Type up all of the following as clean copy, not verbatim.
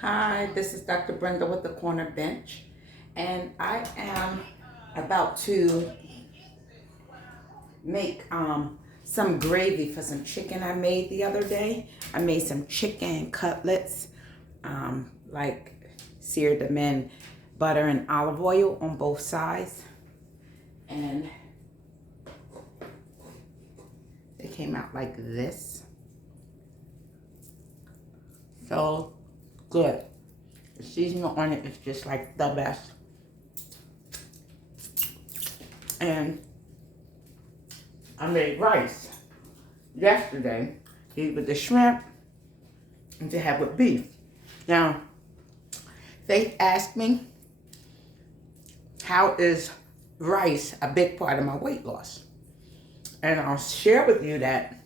Hi, this is Dr. Brenda with the Corner Bench, and I am about to make some gravy for some chicken I made the other day. I made some chicken cutlets, like seared them in butter and olive oil on both sides, and they came out like this. So good. The seasoning on it is just like the best. And I made rice yesterday to eat with the shrimp and to have with beef. Now, Faith asked me, how is rice a big part of my weight loss? And I'll share with you that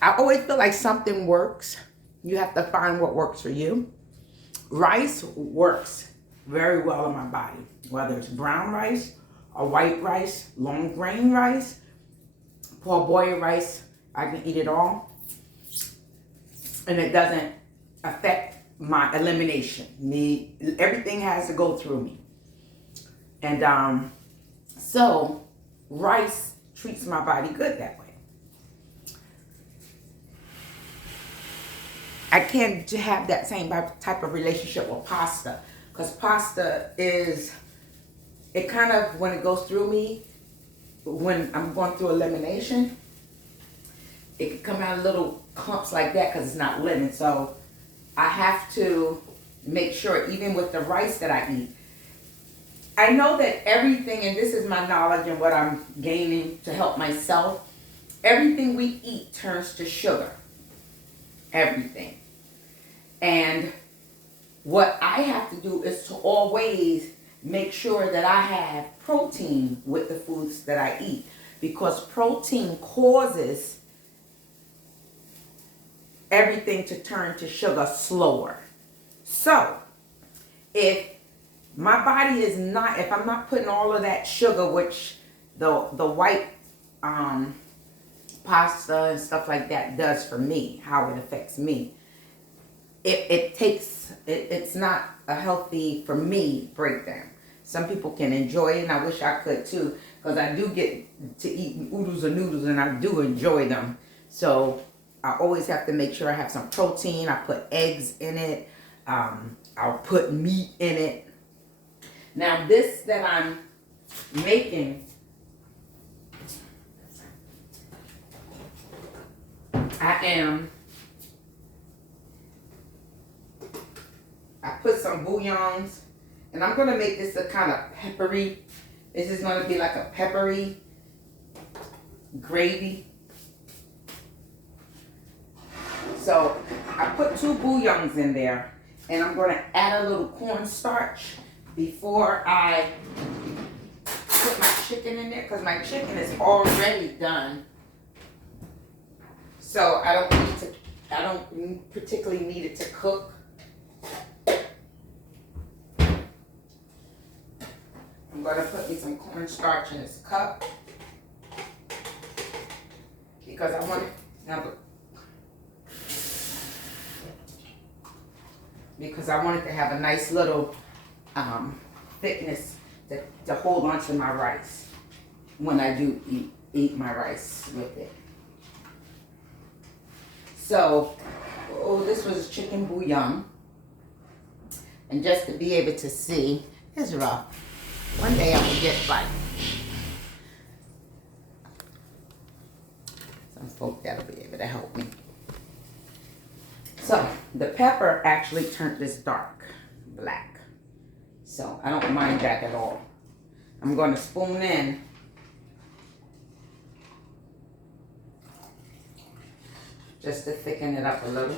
I always feel like something works. You have to find what works for you. Rice works very well in my body, whether it's brown rice or white rice, long grain rice, parboiled rice. I can eat it all, and it doesn't affect my elimination. Everything has to go through me, and so rice treats my body good that way. I can't have that same type of relationship with pasta, because pasta is, it kind of, when it goes through me, when I'm going through elimination, it can come out little clumps like that because it's not living. So I have to make sure, even with the rice that I eat, I know that everything, and this is my knowledge and what I'm gaining to help myself, everything we eat turns to sugar. Everything. And what I have to do is to always make sure that I have protein with the foods that I eat, because protein causes everything to turn to sugar slower. So if my body is not, if I'm not putting all of that sugar, which the white pasta and stuff like that does for me, how it affects me, it's not a healthy, for me, breakdown. Some people can enjoy it, and I wish I could too, because I do get to eat oodles of noodles, and I do enjoy them. So I always have to make sure I have some protein. I put eggs in it. I'll put meat in it. Now this that I'm making, I put some bouillons, and I'm going to make this a kind of peppery. This is going to be like a peppery gravy. So I put 2 bouillons in there, and I'm going to add a little cornstarch before I put my chicken in there, because my chicken is already done. So I don't particularly need it to cook. I'm going to put me some cornstarch in this cup, because I want it, to have a nice little thickness to hold onto my rice when I do eat my rice with it. So, this was chicken bouillon, and just to be able to see, it's rough. One day I will get like some folk that'll be able to help me. So the pepper actually turned this dark black, so I don't mind that at all. I'm going to spoon in just to thicken it up a little.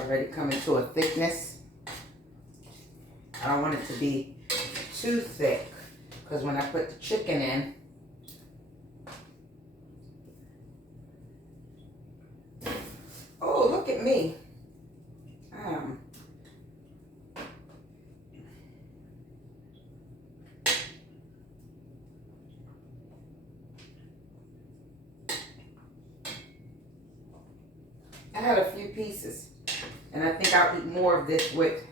Already coming to a thickness. I don't want it to be too thick, because when I put the chicken in, oh, look at me. had a few pieces. And I think I'll eat more of this with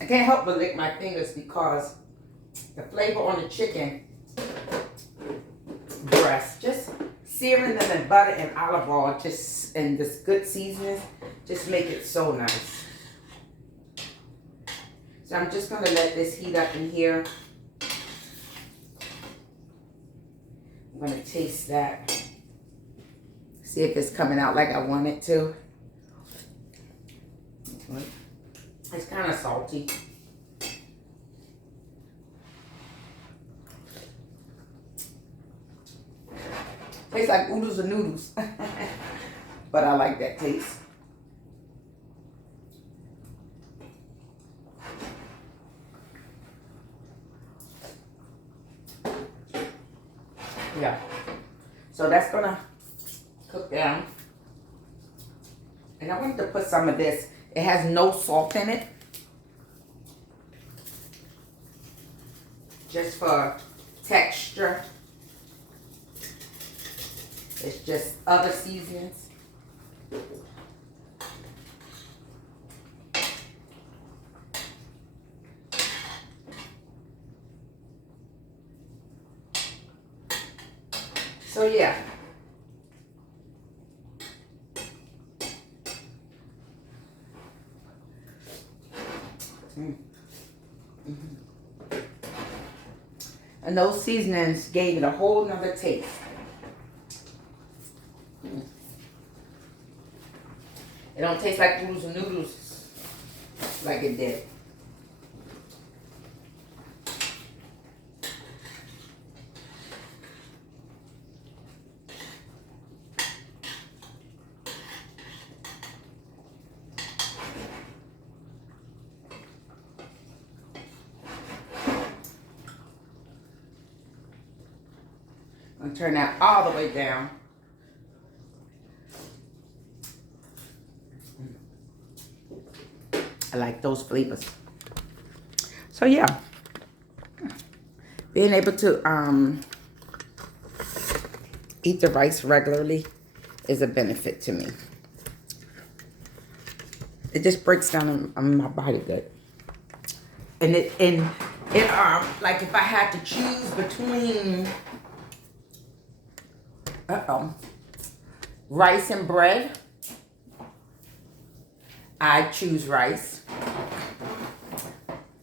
I can't help but lick my fingers because the flavor on the chicken breast, just searing them in butter and olive oil, just and this good seasonings, just make it so nice. So I'm just gonna let this heat up in here. I'm gonna taste that. See if it's coming out like I want it to. It's kind of salty. Tastes like oodles and noodles. But I like that taste. Yeah. So that's gonna cook down. And I wanted to put some of this. It has no salt in it. Just for texture. It's just other seasonings. So yeah. And those seasonings gave it a whole nother taste. It don't taste like oodles and noodles like it did. I'm gonna turn that all the way down. I like those flavors. So yeah, being able to eat the rice regularly is a benefit to me. It just breaks down on my body good. And it like if I had to choose between rice and bread, I choose rice.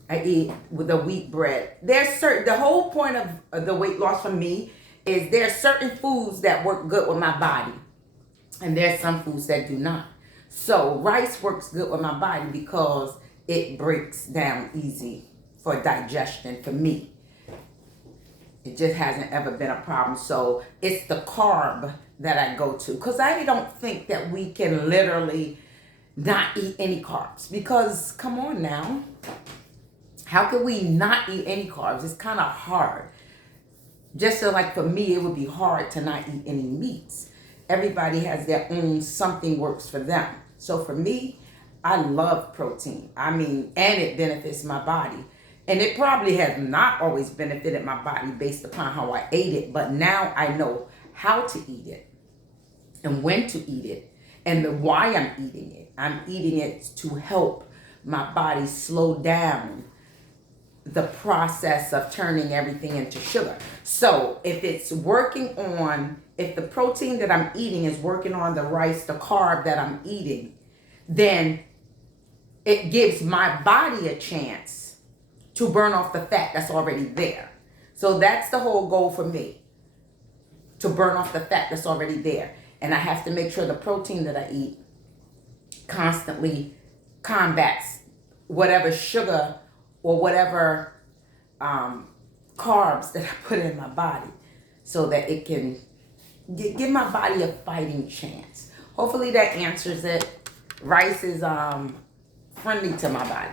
I eat with the wheat bread. The whole point of the weight loss for me is there's certain foods that work good with my body. And there's some foods that do not. So rice works good with my body because it breaks down easy for digestion for me. It just hasn't ever been a problem. So it's the carb that I go to. Because I don't think that we can literally not eat any carbs. Because, come on now. How can we not eat any carbs? It's kind of hard. Just so like for me, it would be hard to not eat any meats. Everybody has their own something works for them. So for me, I love protein. I mean, and it benefits my body. And it probably has not always benefited my body based upon how I ate it. But now I know how to eat it and when to eat it and the why I'm eating it. I'm eating it to help my body slow down the process of turning everything into sugar. So if it's working on, if the protein that I'm eating is working on the rice, the carb that I'm eating, then it gives my body a chance to burn off the fat that's already there. So that's the whole goal for me, to burn off the fat that's already there. And I have to make sure the protein that I eat constantly combats whatever sugar or whatever carbs that I put in my body so that it can give my body a fighting chance. Hopefully that answers it. Rice is friendly to my body.